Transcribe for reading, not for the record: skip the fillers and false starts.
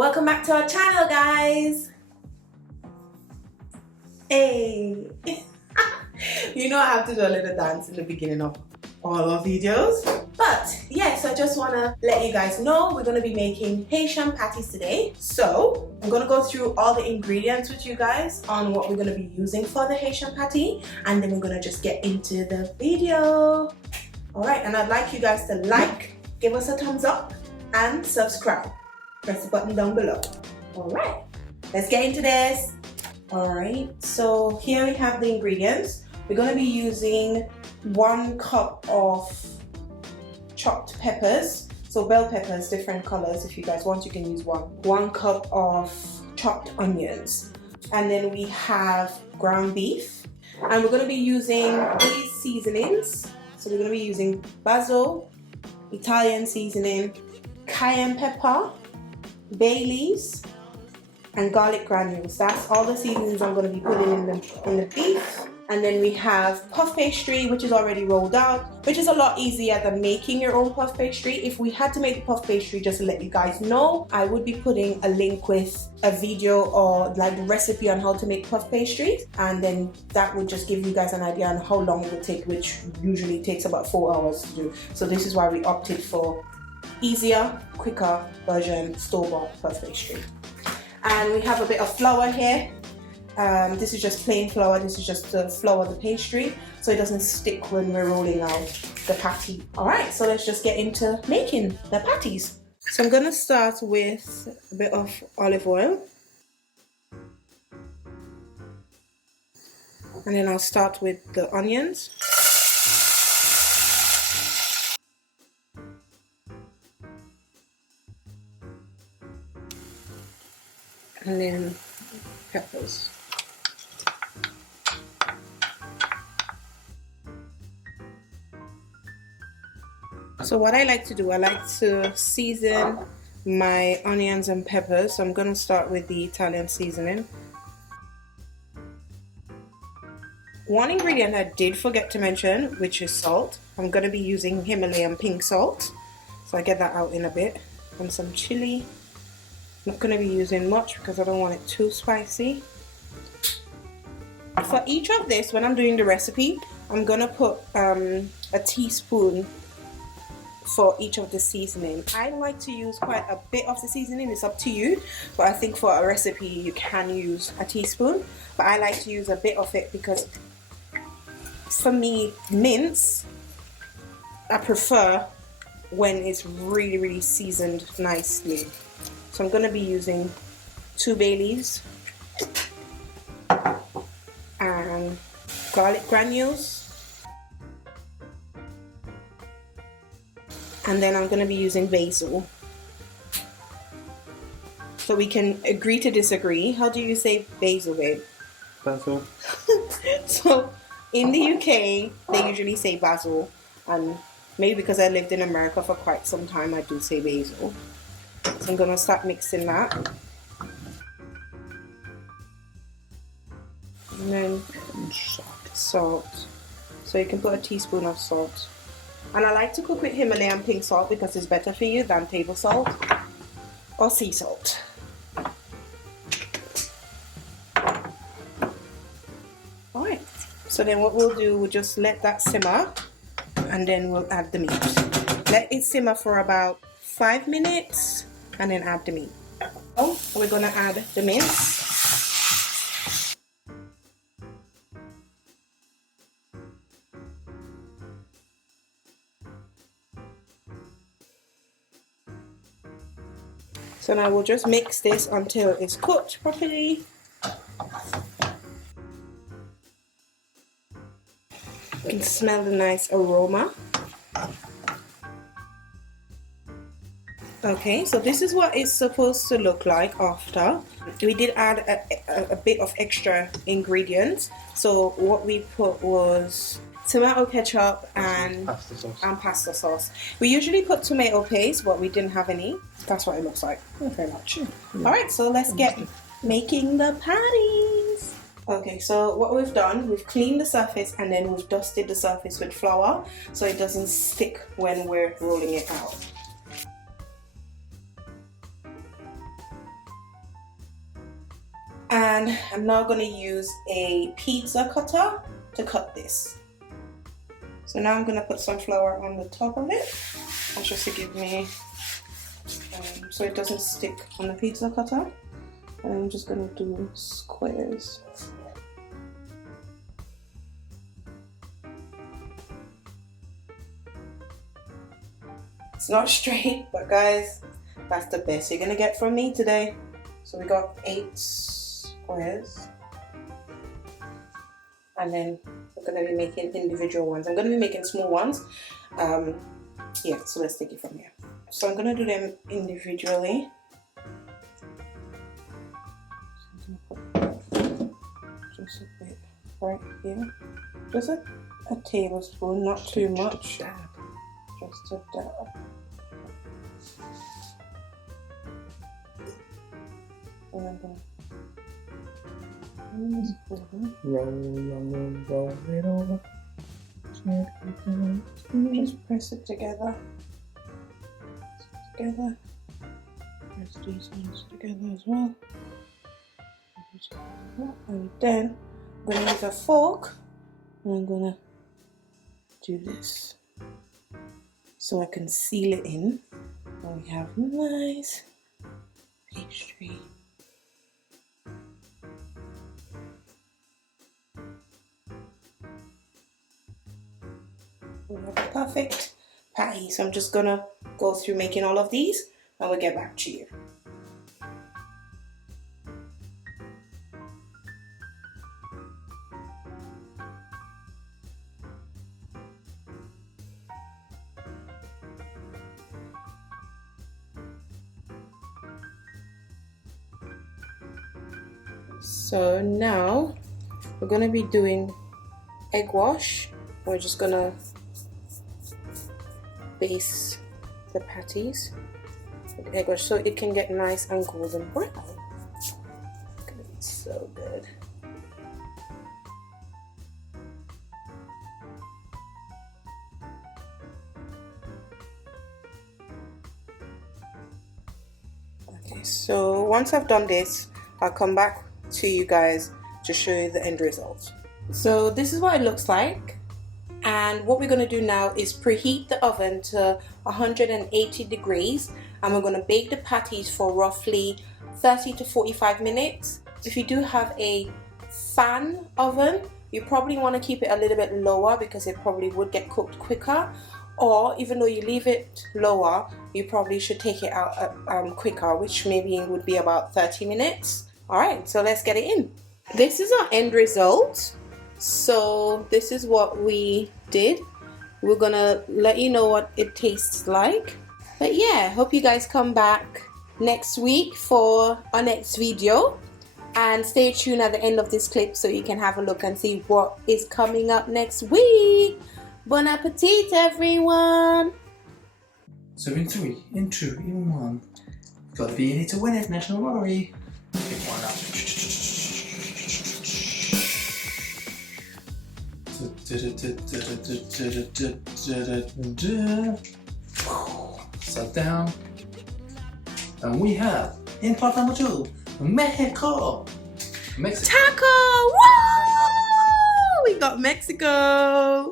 Welcome back to our channel, guys. Hey. You know I have to do a little dance in the beginning of all our videos. But yes, I just want to let you guys know we're going to be making Haitian patties today. So I'm going to go through all the ingredients with you guys on what we're going to be using for the Haitian patty, and then we're going to just get into the video. Alright, and I'd like you guys to like, give us a thumbs up, and subscribe. Press the button down below. Alright, let's get into this. Alright, so here we have the ingredients. We're going to be using 1 cup of chopped peppers. So bell peppers, different colors. If you guys want, you can use one. 1 cup of chopped onions. And then we have ground beef. And we're going to be using these seasonings. So we're going to be using basil, Italian seasoning, cayenne pepper, bay leaves, and garlic granules. That's all the seasonings I'm going to be putting in the beef. And then we have puff pastry, which is already rolled out, which is a lot easier than making your own puff pastry. If we had to make the puff pastry, just to let you guys know, I would be putting a link with a video or like the recipe on how to make puff pastries, and then that would just give you guys an idea on how long it would take, which usually takes about 4 hours to do. So this is why we opted for easier, quicker version, store-bought puff pastry. And we have a bit of flour here. This is just plain flour. This is just to flour the pastry so it doesn't stick when we're rolling out the patty. Alright, so let's just get into making the patties. So I'm going to start with a bit of olive oil. And then I'll start with the onions. And then peppers. So what I like to do, I like to season my onions and peppers. So I'm going to start with the Italian seasoning. One ingredient I did forget to mention, which is salt. I'm going to be using Himalayan pink salt. So I get that out in a bit. And some chili. I'm not going to be using much because I don't want it too spicy. For each of this, when I'm doing the recipe, I'm going to put a teaspoon for each of the seasoning. I like to use quite a bit of the seasoning, it's up to you, but I think for a recipe you can use a teaspoon, but I like to use a bit of it because for me, mince, I prefer when it's really seasoned nicely. So I'm going to be using 2 bay leaves and garlic granules. And then I'm going to be using basil. So we can agree to disagree. How do you say basil, babe? Basil. So in the UK, they usually say basil. And maybe because I lived in America for quite some time, I do say basil. So I'm going to start mixing that. And then salt. So you can put a teaspoon of salt. And I like to cook with Himalayan pink salt because it's better for you than table salt or sea salt. Alright, so then what we'll do, we'll just let that simmer and then we'll add the meat. Let it simmer for about 5 minutes and then add the meat. Oh, we're going to add the mince. So now we'll just mix this until it's cooked properly. You can smell the nice aroma. Okay, so this is what it's supposed to look like after. We did add a bit of extra ingredients. So what we put was tomato ketchup and pasta sauce. We usually put tomato paste, but we didn't have any. That's what it looks like. Thank you very much. Alright, so let's get making the patties. Okay, so what we've done, we've cleaned the surface and then we've dusted the surface with flour so it doesn't stick when we're rolling it out. And I'm now going to use a pizza cutter to cut this. So now I'm going to put some flour on the top of it, and just to give me, so it doesn't stick on the pizza cutter. And I'm just going to do squares. It's not straight, but guys, that's the best you're going to get from me today. So we got 8 squares, and then we're going to be making individual ones. I'm going to be making small ones. Yeah, so let's take it from here. So I'm going to do them individually. Just a bit right here. Just a tablespoon, not too much. Just a dab. And I'm going roll it over. Just press it together. Press these ones together as well. And then I'm going to use a fork, and I'm going to do this so I can seal it in, and we have nice pastry. We have a perfect patty. So I'm just gonna go through making all of these, and we'll get back to you. So now we're gonna be doing egg wash. We're just gonna base the patties with egg wash so it can get nice and golden brown. It's so good. Okay, so once I've done this, I'll come back to you guys to show you the end result. So this is what it looks like, and what we're going to do now is preheat the oven to 180 degrees, and we're going to bake the patties for roughly 30 to 45 minutes. If you do have a fan oven, you probably want to keep it a little bit lower because it probably would get cooked quicker, or even though you leave it lower, you probably should take it out quicker, which maybe would be about 30 minutes. Alright, so let's get it in. This is our end result. So this is what we did. We're gonna let you know what it tastes like. But yeah, hope you guys come back next week for our next video, and stay tuned at the end of this clip so you can have a look and see what is coming up next week. Bon appetit, everyone. So in 3, in 2, in 1. Gotta be in it to win it, National Lottery. Pick one up. Set down. And we have, in part number 2, Mexico. Taco! Woo! We got Mexico!